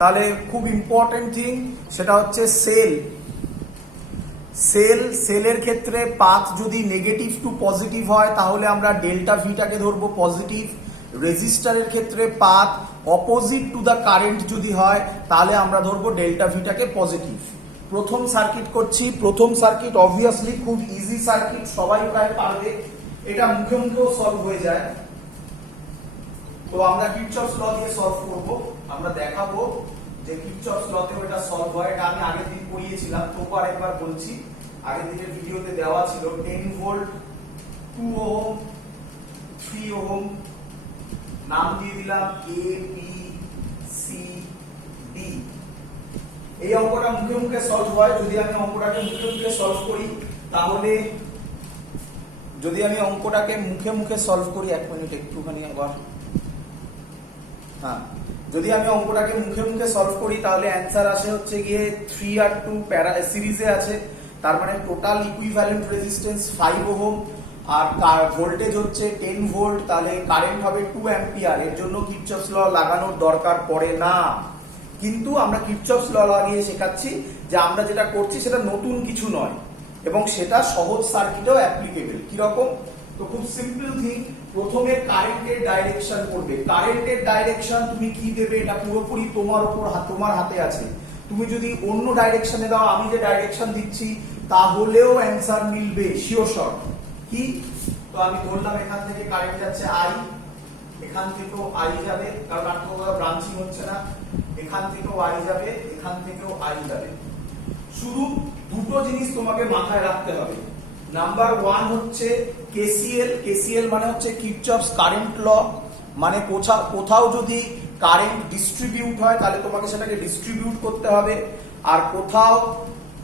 তাহলে খুব important thing সেটা হচ্ছে সেলের ক্ষেত্রে পাথ যদি নেগেটিভ টু পজিটিভ হয় তাহলে আমরা ডেল্টা ভিটাকে ধরবো পজিটিভ। রেজিস্টারের ক্ষেত্রে path opposite to the current যদি হয় তাহলে আমরা ধরবো ডেল্টা ভিটাকে পজিটিভ। প্রথম সার্কিট করছি। প্রথম সার্কিট অবভিয়াসলি খুব ইজি সার্কিট, সবাই প্রায় পারবে, এটা মুখে মুখেও সলভ হয়ে যায়। তো আমরা কিরচফস ল দিয়ে সলভ করব। আমরা দেখাবো যে কিরচফস লতেও এটা সলভ হয়। এটা আমি আগের দিন পড়িয়েছিলাম, তবু আরেকবার বলছি। আগের দিনের ভিডিওতে দেওয়া ছিল 10 ভোল্ট, 2 ওহম, 3 ওহম, নাম দিয়ে দিলাম এ বি সি ডি। এই অঙ্কটা মুখে মুখে সলভ হয়। যদি আমি অঙ্কটাকে মুখে মুখে সলভ করি তাহলে এক মিনিট একটুখানি আবার, হ্যাঁ, যদি আমি অঙ্কটাকে মুখে মুখে সলভ করি তাহলে অ্যান্সার আসে হচ্ছে গিয়ে 3 আর 2 সিরিজে আছে, তার মানে টোটাল ইকুইভ্যালেন্ট রেজিস্ট্যান্স 5 ওহম আর ভোল্টেজ হচ্ছে 10 ভোল্ট, তাহলে কারেন্ট হবে 2 অ্যাম্পিয়ার। এর জন্য কিরচফস ল লাগানোর দরকার পড়ে না। কিন্তু আমরা কিরচফস ল লাগিয়ে শেখাচ্ছি যে আমরা যেটা করছি সেটা নতুন কিছু নয় এবং সেটা সহজ সার্কিটেও অ্যাপ্লিকেবল। কিরকম? তো খুব সিম্পল থিং, প্রথমে কারেন্টের ডাইরেকশন করবে। কারেন্টের ডাইরেকশন তুমি কি দেবে এটা পুরোপুরি তোমার হাতে আছে। তুমি যদি অন্য ডাইরেকশনে দাও, আমি যে ডাইরেকশন দিচ্ছি তাহলেও অ্যান্সার মিলবে শিওর শট। কি? তো আমি ধরলাম এখান থেকে কারেন্ট যাচ্ছে আই, এখান থেকেও আই যাবে, কারণ আর কোথাও ব্রাঞ্চিং হচ্ছে না। এখান থেকেও আই যাবে, এখান থেকেও আই যাবে। শুধু দুটো জিনিস তোমাকে মাথায় রাখতে হবে। নাম্বার 1 হচ্ছে কেসিএল মানে হচ্ছে কিরচফস কারেন্ট ল, মানে কোথাও যদি কারেন্ট ডিস্ট্রিবিউট হয় তাহলে তোমাকে সেটাকে ডিস্ট্রিবিউট করতে হবে। আর কোথাও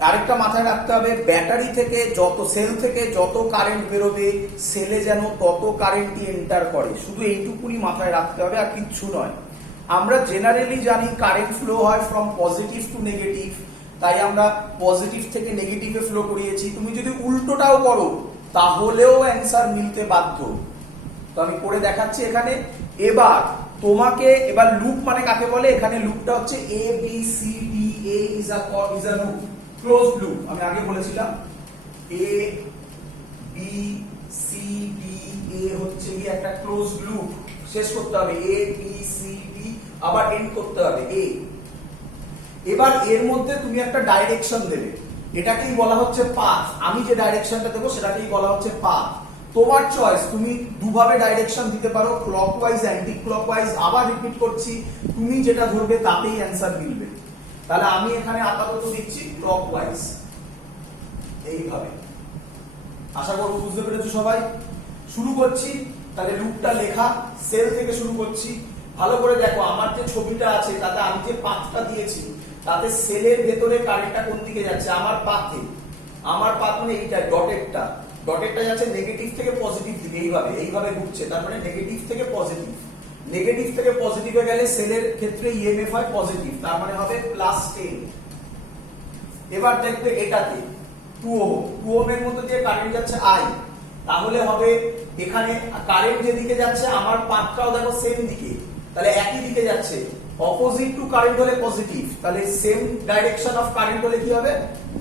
আরেকটা মাথায় রাখতে হবে, ব্যাটারি থেকে সেল থেকে যত কারেন্ট বেরোবে সেলে যেন তত কারেন্টই এন্টার করে। শুধু এইটুকুনি মাথায় রাখতে হবে, আর কিচ্ছু নয়। আমরা জেনারেলি জানি কারেন্ট ফ্লো হয় ফ্রম পজিটিভ টু নেগেটিভ, তাই আমরা পজিটিভ থেকে নেগেটিভে ফ্লো করিয়েছি। তুমি যদি উল্টোটাও করো তাহলেও অ্যান্সার মিলতে বাধ্য। তো আমি করে দেখাচ্ছি এখানে। এবার লুপ মানে কাকে বলে? এখানে লুপটা হচ্ছে A B C D, A is a loop, closed loop. আমি আগে বলেছিলাম A B C D, A হচ্ছে কি একটা ক্লোজড লুপ। শেষ করতে হবে এ বি সি ডি, আবার এন্ড করতে হবে এ। এবার এর মধ্যে তুমি একটা ডাইরেকশন দেবে, এটাকেই বলা হচ্ছে পাথ। আমি যে ডাইরেকশনটা দেবো সেটাকেই বলা হচ্ছে পাথ। তোমার চয়েস, তুমি দুভাবে ডাইরেকশন দিতে পারো, ক্লকওয়াইজ, অ্যান্টি ক্লকওয়াইজ। আবার রিপিট করছি, তুমি যেটা ধরবে তাতেই অ্যান্সার মিলবে। তাহলে আমি এখানে আপাতত দিচ্ছি ক্লকওয়াইজ, এইভাবে। আশা করব বুঝতে পেরেছো সবাই। শুরু করছি। তাহলে লুপটা লেখা, সেল থেকে শুরু করছি। ভালো করে দেখো, আমার যে ছবিটা আছে তাতে আমি যে পাথটা দিয়েছি তাতে সেলের ভেতরে কারেন্টটা কোন দিকে যাচ্ছে? আমার পাথ মানে এইটা ডটেরটা যাচ্ছে নেগেটিভ থেকে পজিটিভ দিকে, এইভাবে ঘুরছে। তার মানে নেগেটিভ থেকে পজিটিভে গেলে সেলের ক্ষেত্রে ইএমএফ হয় পজিটিভ, তার মানে হবে +10। এবার দেখবে এটাতে 2 ওহম এর মধ্যে দিয়ে কারেন্ট যাচ্ছে আই, তাহলে হবে এখানে কারেন্ট যেদিকে যাচ্ছে আমার পাথটাও দেখো সেম দিকে, তাহলে একই দিকে যাচ্ছে। অপোজিট টু কারেন্ট হলে পজিটিভ, তাহলে সেম ডাইরেকশন অফ কারেন্ট হলে কি হবে?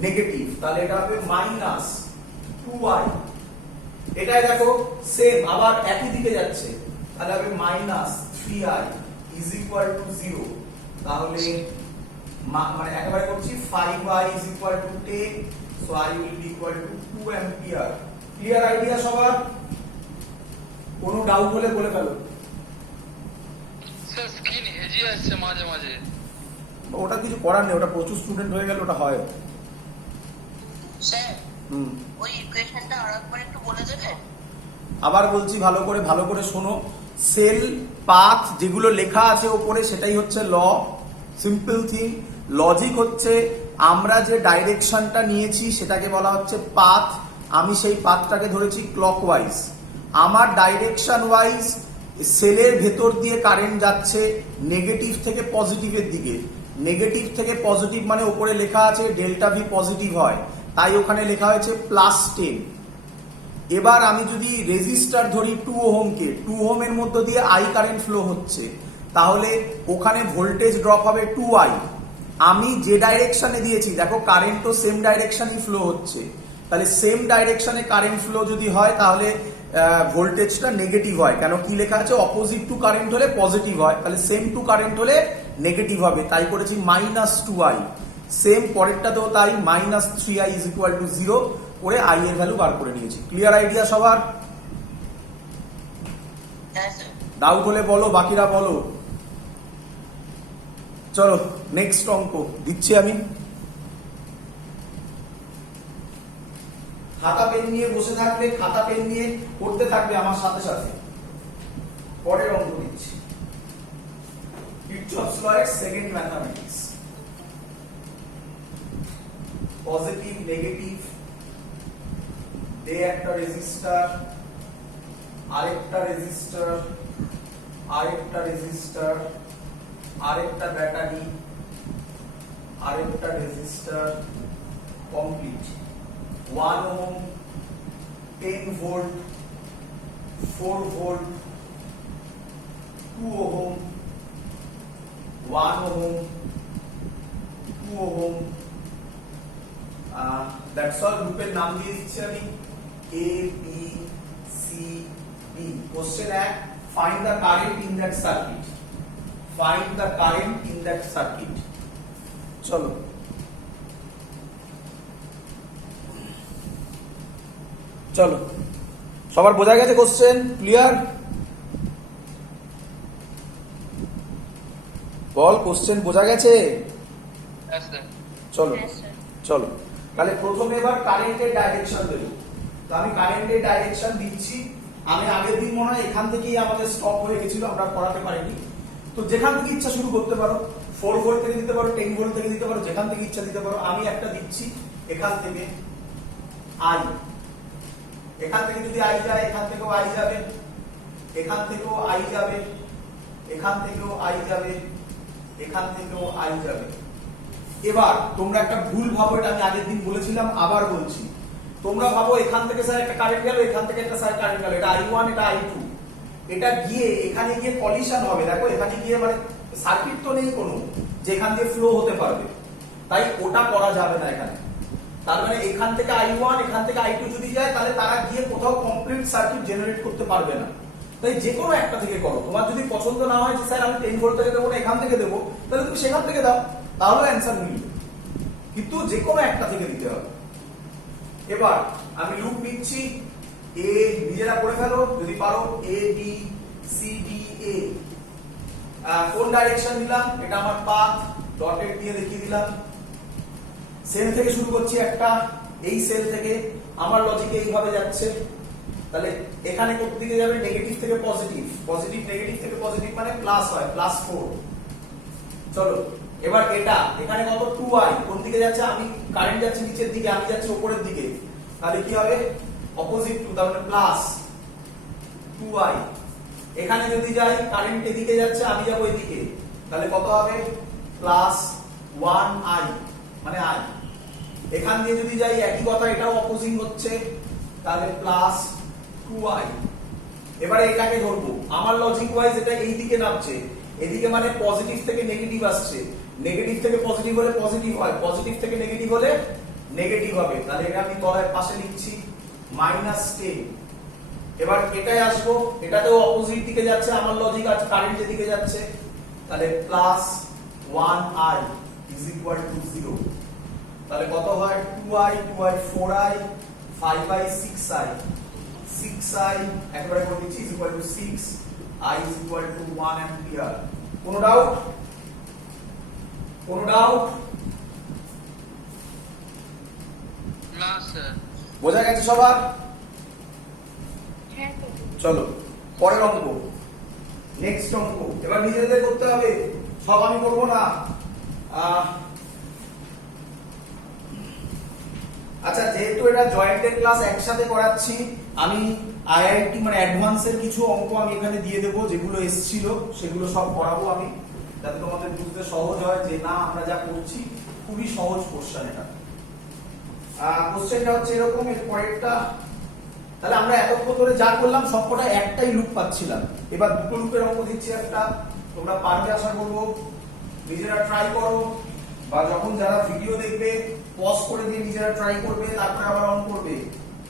নেগেটিভ। তাহলে এটা হবে -2i। এটাই দেখো সেম, আবার একই দিকে যাচ্ছে, তাহলে হবে -3i ইজ ইকুয়াল টু 0। তাহলে মানে একেবারে করছি 5i is equal to 10, so i will be equal to 2 ampere. Clear idea সবার? কোনো ডাউট হলে বলে ফেলো। স্যার স্ক্রিন হেজি আসছে মাঝে মাঝে। ওটা কিছু করার নেই, ওটা প্রচুর স্টুডেন্ট হয়ে গেল, ওটা হয়। স্যার ওই ইকুয়েশনটা আরেকবার একটু বলে দেবেন? আবার বলছি, ভালো করে শোনো। সেল পাথ যেগুলো লেখা আছে উপরে সেটাই হচ্ছে ল। সিম্পল থিং, লজিক হচ্ছে আমরা যে ডাইরেকশনটা নিয়েছি সেটাকে বলা হচ্ছে পাথ। আমি সেই পাথটাকে ধরেছি ক্লকওয়াইজ। আমার ডাইরেকশন ওয়াইজ সেলের ভেতর দিয়ে কারেন্ট যাচ্ছে নেগেটিভ থেকে পজিটিভের দিকে। নেগেটিভ থেকে পজিটিভ মানে উপরে লেখা আছে ডেল্টা ভি পজিটিভ হয়, তাই ওখানে লেখা হয়েছে +10। এবার আমি যদি রেজিস্টার ধরি 2 ওহমকে, 2 ওহমের মধ্যে দিয়ে আই কারেন্ট ফ্লো হচ্ছে, তাহলে ওখানে ভোল্টেজ ড্রপ হবে 2i। আমি যে ডাইরেকশনে দিয়েছি, দেখো কারেন্ট তো সেম ডাইরেকশনই ফ্লো হচ্ছে, তাহলে সেম ডাইরেকশনে কারেন্ট ফ্লো যদি হয় তাহলে ভোল্টেজটা নেগেটিভ হয়। কেন, কি লেখা আছে, অপোজিট টু কারেন্ট হলে পজিটিভ হয়, তাহলে সেম টু কারেন্ট হলে নেগেটিভ হবে, তাই করেছি -2i। সেম পরেরটাতেও তাই, -3i ইজ ইকুয়াল টু 0 করে i এর ভ্যালু বার করে নিয়েছি। ক্লিয়ার আইডিয়া সবার? হ্যাঁ স্যার। ডাউট হলে বলো, বাকিরা বলো। চলো নেক্সট অঙ্ক দিচ্ছি আমি। খাতা পেন নিয়ে বসে থাকবে, খাতা পেন নিয়ে করতে থাকবে আমার সাথে সাথে। পরের অঙ্ক দিচ্ছি, কিরচফস ল এর সেকেন্ড ম্যাথমেটিক্স। পজিটিভ নেগেটিভ, একটা রেজিস্টার, আরেকটা রেজিস্টার, আরেকটা রেজিস্টার, আরেকটা ব্যাটারি, আরেকটা register, complete. 1 ohm, 10 volt, 4 volt, 2 ohm, 1 ohm, 2 ohm, that's all. গ্রুপের নাম দিয়ে দিচ্ছি আমি A B C D। Question 1, find the current in that circuit. Find the current in that circuit. চলো চলো, সবার বোঝা গেছে কোশ্চেন? ক্লিয়ার? বল, কোশ্চেন বোঝা গেছে? হ্যাঁ স্যার। চলো হ্যাঁ স্যার। চলো, তাহলে প্রথমে এবার কারেন্টের ডাইরেকশন দেবো। তো আমি কারেন্টের ডাইরেকশন দিচ্ছি। আমি আগের দিন মনে হয় এখান থেকেই আমাদের স্টপ হয়ে গেছিল, আমরা করাতে পারিনি। তো যেখান থেকে ইচ্ছা শুরু করতে পারো, 4 ভোল্ট থেকে দিতে পারো, 10 ভোল্ট থেকে দিতে পারো, যেখান থেকে ইচ্ছা দিতে পারো। আমি একটা দিচ্ছি এখান থেকে আই, এখান থেকে যদি আই যায়, এখান থেকেও আই যাবে, এখান থেকেও আই যাবে, এখান থেকেও আই যাবে, এখান থেকেও আই যাবে। এবার তোমরা একটা ভুল ভাবো, এটা আমি আগের দিন বলেছিলাম, আবার বলছি। তোমরা ভাবো এখান থেকে স্যার একটা কারেন্ট গেল, এখান থেকে একটা স্যার কারেন্ট গেল, এটা I1, এটা I2, এটা গিয়ে এখানে গিয়ে কলিশন হবে। দেখো এখানে গিয়ে মানে সার্কিট তো নেই কোনো যে এখান দিয়ে ফ্লো হতে পারবে, তাই ওটা করা যাবে না এখানে। তার মানে এখান থেকে I1, এখান থেকে I2 যদি যায়, তাহলে তারা গিয়ে কোথাও কমপ্লিট সার্কিট জেনারেট করতে পারবে না। তাই যে কোনো একটা থেকে করো। তোমার যদি পছন্দ না হয় যে স্যার আমি 10 ভোল্ট থেকে দেবো না এখান থেকে দেবো, তাহলে তুমি সেখান থেকে দাও, তাহলে অ্যান্সার মিলবে। কিন্তু যে কোনো একটা থেকে দিতে হবে। এবার আমি লুপ নিচ্ছি, এ নিজেরা করে ফেলো যদি পারো, এ বি সি ডি এ। কোন ডাইরেকশন দিলাম, এটা আমার পাথ, ডটেড দিয়ে দেখিয়ে দিলাম। সেল থেকে শুরু করছি একটা, এই সেল থেকে আমার লজিকে এইভাবে যাচ্ছে। তাহলে এখানে কোন দিকে যাবে, নেগেটিভ থেকে পজিটিভ, পজিটিভ নেগেটিভ থেকে পজিটিভ মানে প্লাস হয়, +4। চলো এবার এটা এখানে কত, 2i, কোন দিকে যাচ্ছে, আমি কারেন্ট যাচ্ছে নিচের দিকে, আমি যাচ্ছি উপরের দিকে, তাহলে কি হবে, অপোজিট টু, তার মানে +2i। এখানে যদি যাই, কারেন্ট এদিকে যাচ্ছে, আমি যাব এদিকে, তাহলে কত হবে, +1i মানে i। এখান দিয়ে যদি যাই, একই কথা, এটাও অপোজিং হচ্ছে, তাহলে +2i। এবারে এটাকে ধরবো, আমার লজিক ওয়াইজ এটা এই দিকে নামছে, এদিকে মানে পজিটিভ থেকে নেগেটিভ আসছে, নেগেটিভ থেকে পজিটিভ হলে পজিটিভ হয়, পজিটিভ থেকে নেগেটিভ হলে নেগেটিভ হবে, তাহলে এটা আমি তলায় পাশে লিখছি -10। এবার এটাই আসবো, এটাতেও অপোজিট দিকে যাচ্ছে, আমার লজিক আছে কারেন্ট যেদিকে যাচ্ছে, তাহলে +1i ইজ ইকুয়াল টু 0। তাহলে কত হয়, 2i 4i 5i 6i 6i একবারে করে দিচ্ছি is equal to 6, i is equal to 1 ampere. কোনো ডাউট? কোনো ডাউট? না স্যার। বোঝা গেছে সবার? হ্যাঁ তো। চলো পরের অঙ্ক, নেক্সট অঙ্ক। এবার নিজেদের করতে হবে, সব আমি করবো না। আচ্ছা, যেহেতু এটা জয়েন্টের ক্লাস একসাথে করাচ্ছি, আমি আইআইটি মানে অ্যাডভান্সের কিছু অঙ্ক আমি এখানে দিয়ে দেবো, যেগুলো এসেছিল সেগুলো সব করাবো আমি, যাতে তোমাদের বুঝতে সহজ হয় যে না আমরা যা করছি খুবই সহজ কোশ্চেন এটা। কোশ্চেনটা হচ্ছে এরকম, এর পরেরটা, তাহলে আমরা এতক্ষণ ধরে যা করলাম সবকটা একটাই লুপ পাচ্ছিলাম। এবার দুটো লুপের অঙ্ক দিচ্ছি, একটা তোমরা পারবে আশা করবো, নিজেরা ট্রাই করো, বা যখন যারা ভিডিও দেখবে পজ করে দিয়ে নিজেরা ট্রাই করবে, তারপরে আবার অন করবে।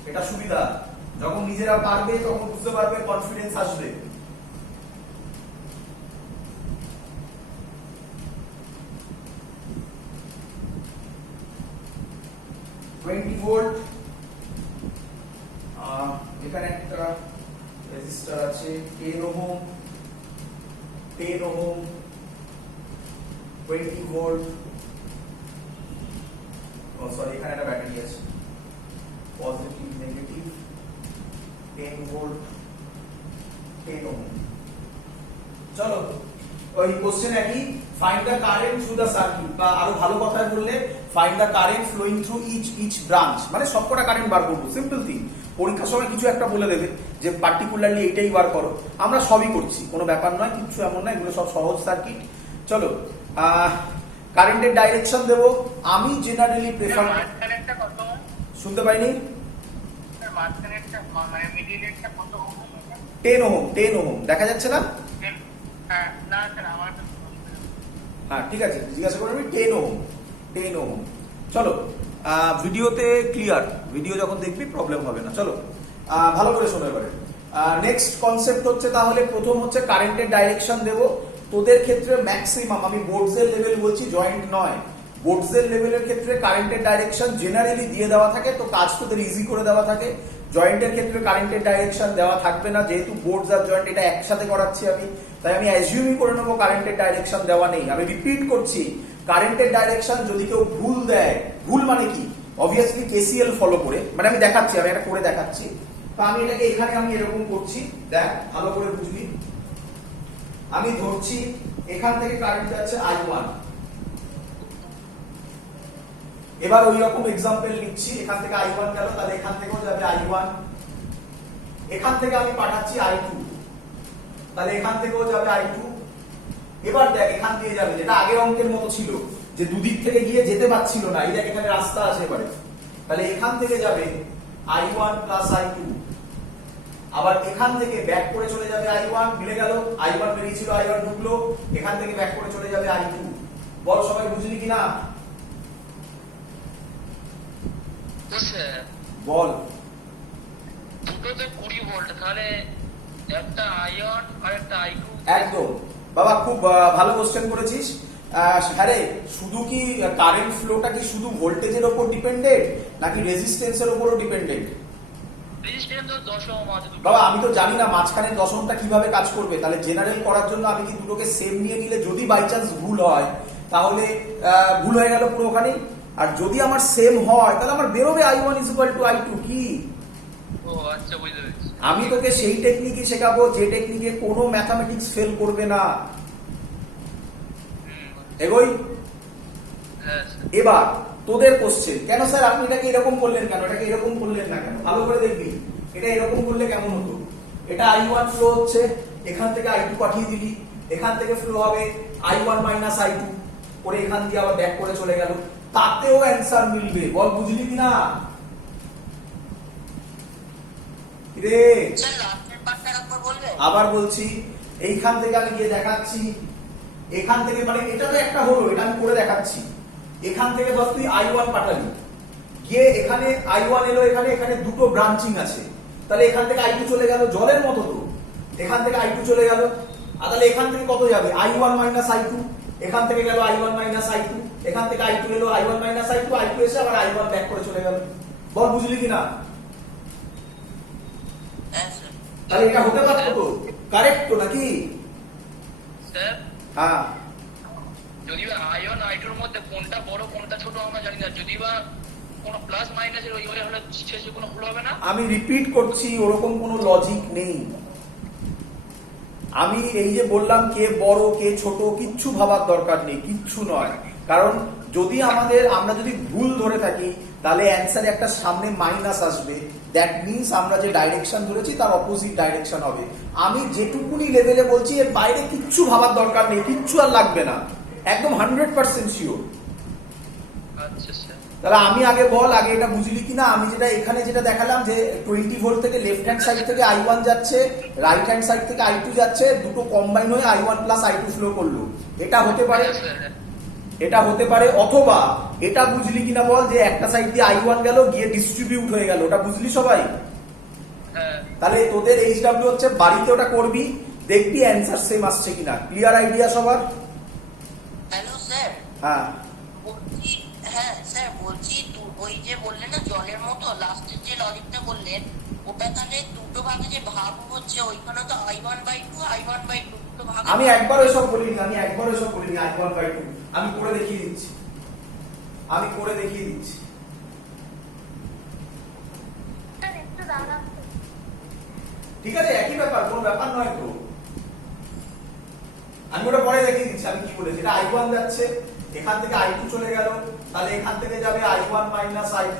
এটা সুবিধা, যখন নিজেরা পারবে তখন বুঝতে পারবে, কনফিডেন্স আসবে। ভোল্ট, এখানে একটা রেজিস্টার আছে 10 ওহম, 10 ওহম, 20 ভোল্ট, সরি এখানে একটা ব্যাটারি আছে, পজিটিভ নেগেটিভ, 10 ভোল্ট, 10 ওহম। চলো ওই কোশ্চেন একই, find the current through the circuit, বা আরো ভালো কথায় বললে find the current flowing through each branch, মানে সবকটা কারেন্ট বার করবো। সিম্পল থিং, পরীক্ষার সময় কিছু একটা বলে দেবে যে পার্টিকুলারলি এইটাই বার করো, আমরা সবই করছি, কোনো ব্যাপার নয়, কিছু এমন নয়, এগুলো সব সহজ সার্কিট। চলো কারেন্টের ডাইরেকশন দেব, আমি জেনারেলি প্রেফার, শুনতে পাইনি, 10 ওহম, 10 ওহম দেখা যাচ্ছে না? হ্যাঁ ঠিক আছে, জিজ্ঞাসা করবি 10 ওহম, 10 ওহম। চলো ভিডিওতে ক্লিয়ার, ভিডিও যখন দেখবি প্রবলেম হবে না। চলো ভালো করে শোনো এবারে। নেক্সট কনসেপ্ট হচ্ছে, তাহলে প্রথম হচ্ছে কারেন্টের ডাইরেকশন দেব। তোদের ক্ষেত্রে ম্যাক্সিমাম, আমি বোর্ডসের লেভেল বলছি, জয়েন্ট নয়, বোর্ডসের লেভেলের ক্ষেত্রে কারেন্টের ডাইরেকশন জেনারেলি দিয়ে দেওয়া থাকে, তো কাজ তোদের ইজি করে দেওয়া থাকে। জয়েন্টের ক্ষেত্রে কারেন্টের ডাইরেকশন দেওয়া থাকবে না, যেহেতু বোর্ডস আর জয়েন্ট এটা একসাথে করাচ্ছি আমি, তাই আমি অ্যাজিউমই করে নেবো কারেন্টের ডাইরেকশন দেওয়া নেই। আমি রিপিট করছি, কারেন্টের ডাইরেকশন যদি কেউ ভুল দেয়, ভুল মানে কি, অবভিয়াসলি কেসিএল ফলো করে, মানে আমি দেখাচ্ছি, আমি এটা করে দেখাচ্ছি। তো আমি এটাকে এখানে আমি এরকম করছি, দেখ ভালো করে বুঝবি। আমি ধরছি এখান থেকে কারেন্ট যাচ্ছে I1, এবার ওই রকম এক্সাম্পল নিচ্ছি, এখান থেকে I1 গেল, তাহলে এখান থেকেও যাবে I1, এখান থেকে আমি পাঠাচ্ছি I2, তাহলে এখান থেকেও যাবে I2। এবার দেখ এখান দিয়ে যাবে, যেটা আগের অঙ্কের মতো ছিল যে দুদিক থেকে গিয়ে যেতে পারছিল না, এই দেখ এখানে রাস্তা আছে এবারে, তাহলে এখান থেকে যাবে I1 প্লাস I2, আবার এখান থেকে ব্যাক করে চলে যাবে I1, মিলে গেল, I1 বেরিয়েছিল, I1 ঢুকলো, এখান থেকে ব্যাক করে চলে যাবে I2। বল সবাই বুঝলি কিনা? বল। দুটোতে 20 ভোল্ট, তাহলে একটা I1 আর একটা I2। একদম বাবা, খুব ভালো কোশ্চেন করেছিস। হ্যাঁ রে, শুধু কি কারেন্ট ফ্লোটা কি শুধু ভোল্টেজের উপর ডিপেন্ডেন্ট, নাকি রেজিস্ট্যান্সের উপরও ডিপেন্ডেন্ট? রেজিস্ট্যান্স তো 10 ওহম আছে। বাবা আমি তো জানি না মাঝখানে দশমটা কিভাবে কাজ করবে, তাহলে জেনারেল করার জন্য আমি কি দুটোকে সেম নিয়ে নিলে, যদি বাই চান্স ভুল হয় তাহলে ভুল হয়ে গেল পুরোখানেই, আর যদি আমার সেম হয় তাহলে আমার বেরোবে I1 = I2 কি? ও আচ্ছা, বুঝতে পেরেছি। আমি তোকে সেই টেকনিকই শেখাবো যে টেকনিকে কোনো ম্যাথমেটিক্স ফেল করবে না। এগোই। এবার তোদের কোশ্চেন, কেন স্যার আপনি এটাকে এরকম করলেন, কেন এটাকে এরকম করলেন না কেন, ভালো করে দেখবি এটা এরকম করলে কেমন হতো। এটা I1 ফ্লো হচ্ছে, এখান থেকে I2 পাঠিয়ে দিবি, এখান থেকে ফ্লো হবে I1 মাইনাস I2 করে, এখান দিয়ে আবার ব্যাক করে চলে গেল, তাতেও অ্যান্সার মিলবে। বল বুঝলি কিনা রে? আবার বলছি, এইখান থেকে আমি গিয়ে দেখাচ্ছি, এখান থেকে, মানে এটা তো একটা হলো, এটা আমি করে দেখাচ্ছি। এখান থেকে ধর তুই I1 পাঠালি, গিয়ে এখানে I1 এলো, এখানে এখানে দুটো ব্রাঞ্চিং আছে, তাহলে এখান থেকে I2 চলে গেল, জলের মতো তো, এখান থেকে I2 চলে গেল, আর তাহলে এখান থেকে কত যাবে I1 মাইনাস I2, এখান থেকে গেল I1 মাইনাস I2, এখান থেকে I2 এলো I1 মাইনাস I2, I2 এসে আবার I1 ব্যাক করে চলে গেল। বল বুঝলি কিনা? তাহলে এটা হতে পারতো তো, কারেক্ট তো নাকি? স্যার হ্যাঁ, যদি I1 I2 এর মধ্যে কোনটা বড় কোনটা ছোট আমরা জানি না, যদি বা কোনো প্লাস মাইনাসের ওই হলে শেষে কোনো ভুল হবে না। আমি রিপিট করছি, ওরকম কোনো লজিক নেই। আমি এই যে বললাম কে বড় কে ছোট, কিচ্ছু ভাবার দরকার নেই, কিচ্ছু নয়। কারণ যদি আমরা যদি ভুল ধরে থাকি, তাহলে অ্যান্সারে একটা সামনে মাইনাস আসবে, দ্যাট মিনস আমরা যে ডাইরেকশন ধরেছি তার অপোজিট ডাইরেকশন হবে। আমি যেটুকুনি লেভেলে বলছি, এর বাইরে কিচ্ছু ভাবার দরকার নেই, কিচ্ছু আর লাগবে না, একদম 100% শিওর। আচ্ছা স্যার। তাহলে আমি আগে বল, আগে এটা বুঝলি কিনা। আমি যেটা এখানে যেটা দেখালাম যে 20 ভোল্ট থেকে লেফট হ্যান্ড সাইড থেকে I1 যাচ্ছে, রাইট হ্যান্ড সাইড থেকে I2 যাচ্ছে, দুটো কম্বাইন হয়ে I1 প্লাস I2 ফ্লো করলো। এটা হতে পারে, এটা হতে পারে, অথবা এটা বুঝলি কিনা বল যে একটা সাইড দিয়ে I1 গেল, গিয়ে ডিস্ট্রিবিউট হয়ে গেল। ওটা বুঝলি সবাই? তাহলে তোদের HW হচ্ছে, বাড়িতে ওটা করবি, দেখবি অ্যান্সার সেম আসছে কিনা। ক্লিয়ার আইডিয়া সবার? Hello sir. হ্যাঁ বলছি, হ্যাঁ স্যার বলছি, ওই যে বললেন না জলের মতো লাস্টের যে লজিকটা বললেন, ওটা তাহলে দুটো ভাগে যে ভাগ হচ্ছে, ওইখানে তো I1/2 I1/2 দুটো ভাগ। আমি একবার ওইসব বলিনি, I1/2 আমি করে দেখিয়ে দিচ্ছি, স্যার একটু দাঁড়ান। ঠিক আছে, একই ব্যাপার, কোনো ব্যাপার নয় তো। আমি ওটা পরে দেখিয়ে দিচ্ছি আমি কি বলেছি। এটা I1 যাচ্ছে, এখান থেকে I2 চলে গেল, তাহলে এখান থেকে যাবে I1 মাইনাস I2,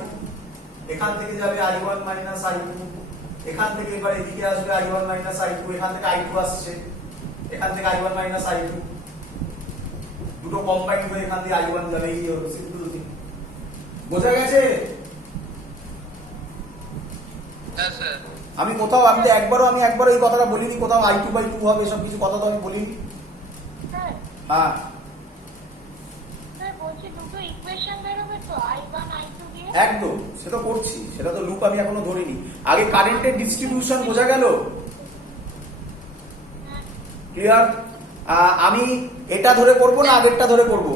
এখান থেকে যাবে I1 মাইনাস I2, এখান থেকে এবার এদিকে আসবে I1 মাইনাস I2, এখান থেকে I2 আসছে, এখান থেকে I1 মাইনাস I2, দুটো কম্বাইন হয়ে এখান দিয়ে I1 যাবে। এই হলো সিম্পল থিং। বোঝা গেছে? হ্যাঁ স্যার। আমি কোথাও, আমি একবারও এই কথাটা বলিনি, কোথাও I2/2 হবে এসব কিছু কথা তো আমি বলিনি। স্যার হ্যাঁ স্যার বলছি দুটো ইকুয়েশন বেরোবে তো I1 I2 দিয়ে? একদম, সেটা করছি, সেটা তো লুপ আমি এখনো ধরিনি। আগে কারেন্টের ডিস্ট্রিবিউশন বোঝা গেল? ক্লিয়ার? আমি এটা ধরে করবো না আগেরটা ধরে করবো?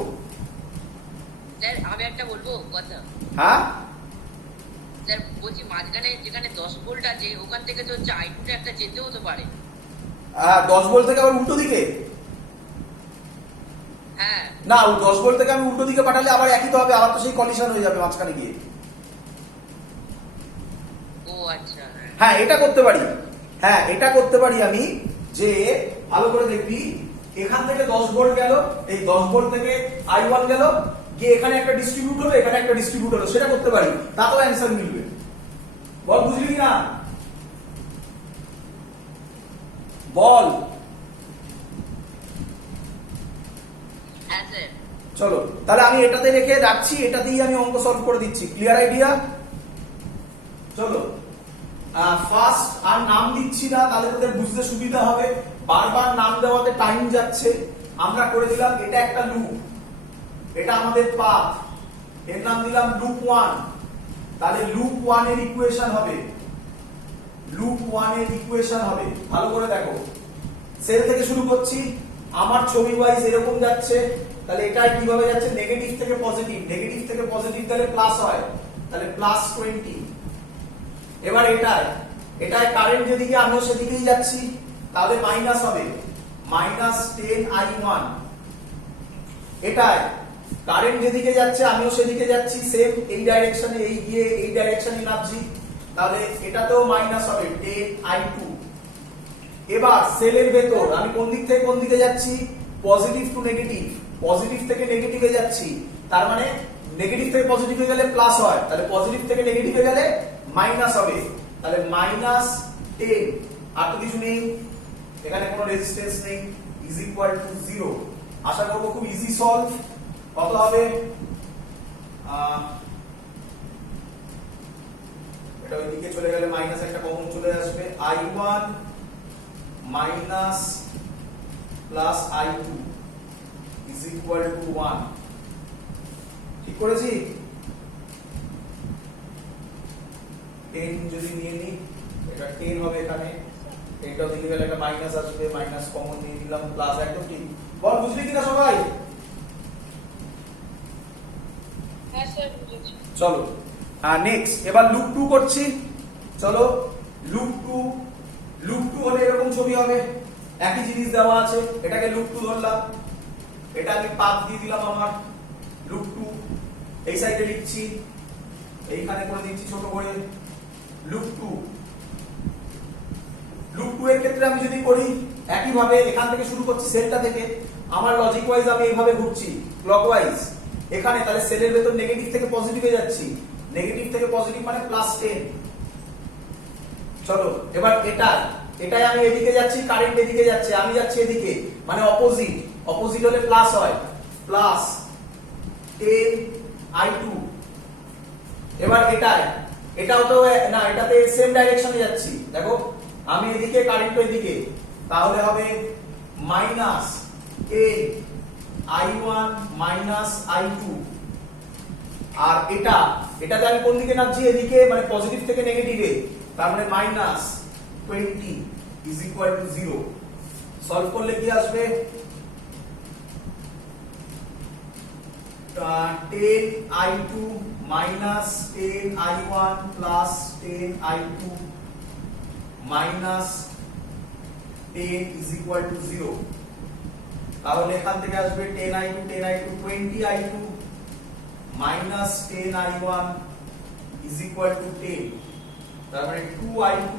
স্যার আমি একটা বলবো কথা। হ্যাঁ স্যার বলছি মাঝখানে যেখানে 10 ভোল্ট আছে ওখান থেকে তো হচ্ছে I2 টা একটা যেতে হতে পারে। 10 ভোল্ট থেকে আবার উল্টো দিকে? হ্যাঁ না, 10 ভোল্ট থেকে আমি উল্টো দিকে পাঠালে আবার একই তো হবে, আবার তো সেই কলিশন হয়ে যাবে মাঝখানে গিয়ে। ও আচ্ছা। হ্যাঁ এটা করতে পারি আমি, যে ভালো করে দেখবি, এখান থেকে 10 ভোল্ট গেল, এই 10 ভোল্ট থেকে I1 গেল, গিয়ে এখানে একটা ডিস্ট্রিবিউট হলো, এখানে একটা ডিস্ট্রিবিউট হলো, সেটা করতে পারি, তাতেও অ্যান্সার মিলবে। বল বুঝলি কি না? বল। হ্যাঁ স্যার। চলো তাহলে আমি এটাতে রেখে রাখছি, এটাতেই আমি অঙ্ক সলভ করে দিচ্ছি। Clear idea? চলো ফার্স্ট আর নাম দিচ্ছি না, তাহলে তোদের বুঝতে সুবিধা হবে। বারবার নাম দেওয়াতে টাইম যাচ্ছে। আমরা করে দিলাম এটা একটা লুপ, এটা আমাদের পাথ, এর নাম দিলাম লুপ 1। তাহলে লুপ 1 এর ইকুয়েশন হবে, ভালো করে দেখো। সেল থেকে শুরু করছি, আমার ছবি ওয়াইজ এরকম যাচ্ছে, তাহলে এটা কিভাবে যাচ্ছে? নেগেটিভ থেকে পজিটিভ গেলে প্লাস হয়, তাহলে +20। এবার এটায় কারেন্ট যেদিকে আমিও সেদিকেই যাচ্ছি, তাহলে মাইনাস হবে, -10I1। এটায় কারেন্ট যেদিকে যাচ্ছে আমিও সেদিকে যাচ্ছি, সেম এই ডাইরেকশনে, এই গিয়ে এই ডাইরেকশনে নামছি, তাহলে এটাতেও মাইনাস হবে 10I2। এবার সেলের ভেতর আমি কোন দিক থেকে কোন দিকে যাচ্ছি? পজিটিভ টু নেগেটিভ, পজিটিভ থেকে নেগেটিভে যাচ্ছি, তার মানে নেগেটিভ থেকে পজিটিভে গেলে প্লাস হয়, তাহলে পজিটিভ থেকে নেগেটিভে গেলে মাইনাস হবে, তাহলে -10। আর তো কিছু নেই, এখানে কোনো রেজিস্ট্যান্স নেই, =0। আশা করব খুব ইজি সলভ। কত হবে? এটা ওইদিকে চলে গেলে মাইনাস একটা কমন চলে আসবে, I1 মাইনাস প্লাস I2 =1। ঠিক করেছি? 10 যদি নিয়ে নিই, এটা 10 হবে এখানে, এটা দিকে গেলে একটা মাইনাস আসবে, মাইনাস কমন নিয়ে নিলাম, প্লাস একদম ঠিক। বল বুঝলি কিনা সবাই? হ্যাঁ স্যার বুঝেছি। চলো নেক্সট, এবার লুপ 2 করছি। চলো লুপ 2 হলে এরকম ছবি হবে, একই জিনিস দেওয়া আছে, এটাকে লুপ 2 ধরলাম, এটা আমি পাথ দিয়ে দিলাম আমার লুপ 2, এই সাইডে লিখছি, এইখানে করে দিচ্ছি ছোট করে লুপ 2 এর ক্ষেত্রে আমি যদি করি একই ভাবে, এখান থেকে শুরু করছি সেলটা থেকে, আমার লজিক ওয়াইজ আমি এইভাবে ঘুরছি ক্লকওয়াইজ এখানে, তাহলে সেলের ভেতর নেগেটিভ থেকে পজিটিভে যাচ্ছি, নেগেটিভ থেকে পজিটিভ মানে +10। চলো এবার এটাই আমি এদিকে যাচ্ছি, কারেন্ট এদিকে যাচ্ছে, আমি যাচ্ছি এদিকে, মানে অপোজিট হলে প্লাস হয়, +10I2 এবার এটাও তো না, এটাতে সেম ডাইরেকশনে যাচ্ছি। দেখো আমি এদিকে, কারেন্ট এদিকে, তাহলে হবে মাইনাস I1 মাইনাস I2। আর এটাতে আমি কোন দিকে নামছি? এদিকে, মানে পজিটিভ থেকে নেগেটিভে, তার মানে minus 20 is equal to 0। Solve করলে কি আসবে? 10I2 minus 10I1 plus 10I2 minus 10 is equal to 0। তাহলে এখান থেকে আসবে 10I2 20I2 minus 10I1 is equal to 10। তার মানে 2I2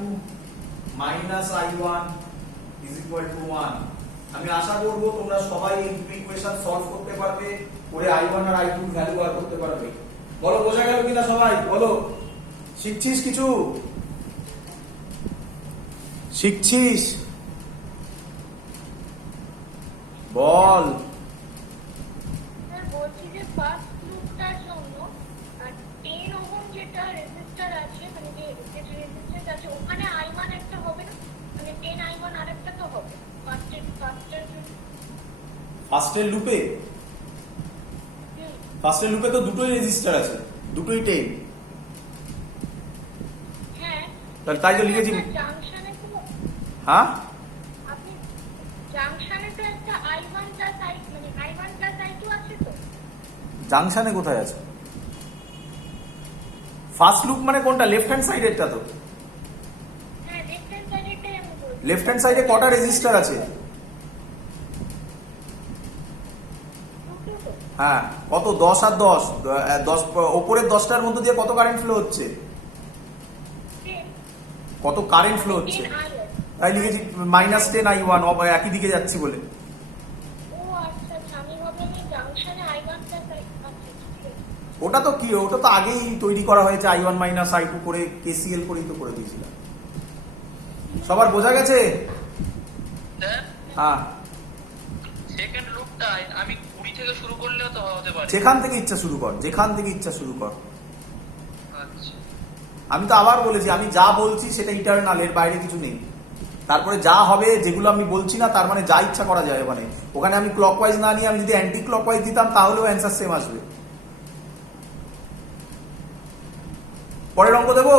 minus I1 is equal to 1। আমি আশা করব তোমরা সবাই এই দুটো ইকুয়েশন সলভ করতে পারবে, করে I1 আর I2 ভ্যালু বার করতে পারবে। বলো বোঝা গেল কিনা সবাই? বলো, শিখছিস কিছু? শিখছিস? বল। স্যার বলছি যে ফার্স্ট লুপটার জন্য 10 ওহম যেটা রেজিস্টার আছে, মানে যে রেজিস্ট্যান্স আছে, ওখানে I1 একটা হবে না, মানে 10I1 আরেকটা তো হবে ফার্স্টের ফার্স্টের লুপে তো দুটোই রেজিস্টার আছে, দুটোই 10। হ্যাঁ, তাহলে তাই তো লিখেছি। জাংশনে তো হ্যাঁ, আপনি জাংশনে তো একটা I1 প্লাস I, মানে I1 প্লাস I2 আছে তো। জাংশনে কোথায় আছে? ফার্স্ট লুপ মানে কোনটা? লেফট হ্যান্ড সাইডেরটা তো। হ্যাঁ, লেফট হ্যান্ড সাইডেরটাই আমি বলছি। লেফট হ্যান্ড সাইডে কটা রেজিস্টার আছে? দুটো তো। হ্যাঁ, কত? 10 আর 10, 10 উপরের 10টার মধ্যে দিয়ে কত কারেন্ট ফ্লো হচ্ছে? 10 কত কারেন্ট ফ্লো হচ্ছে? 10 I1। তাই লিখেছি মাইনাস 10I1, একই দিকে যাচ্ছি বলে। ও আচ্ছা আচ্ছা, আমি ভাবলাম এই জাংশনে I1 প্লাস I, আচ্ছা ঠিক আছে। ওটা তো কি, ওটা তো আগেই তৈরি করা হয়েছে, I1 মাইনাস I2 করে KCL করেই তো করে দিয়েছিলাম। সবার বোঝা গেছে? স্যার হ্যাঁ, সেকেন্ড লুপটা আমি 20 থেকে শুরু করলেও তো হতে পারে। যেখান থেকে ইচ্ছা শুরু কর, যেখান থেকে ইচ্ছা শুরু কর। আচ্ছা, আমি তো আবার বলেছি, আমি যা বলছি সেটা ইটারনাল, এর বাইরে কিছু নেই। তারপরে যা হবে, যেগুলো আমি বলছি না, তার মানে যা ইচ্ছা করা যায় ওখানে। ওখানে আমি ক্লকওয়াইজ না নিয়ে আমি যদি অ্যান্টি ক্লকওয়াইজ দিতাম তাহলেও অ্যান্সার সেম আসবে। পরের অঙ্ক দেবো?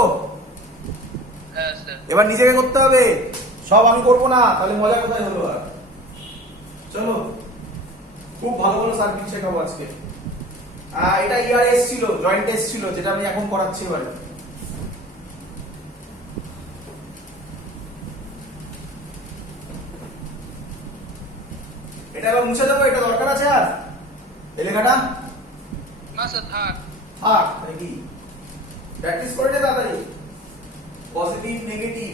হ্যাঁ স্যার। এবার নিজেকে করতে হবে, সব আমি করবো না, তাহলে মজা কোথায় হলো আর? চলো, খুব ভালো ভালো সার্কিট শেখাবো আজকে। এটা ERS ছিল, জয়েন্ট টেস্ট ছিল, যেটা আমি এখন করাচ্ছি এবারে। এটা এবার মুছে দেবো, এটা দরকার আছে আর এই লেখাটা? না স্যার থাক। থাক, কি প্র্যাকটিস করে নে তাড়াতাড়ি। Positive negative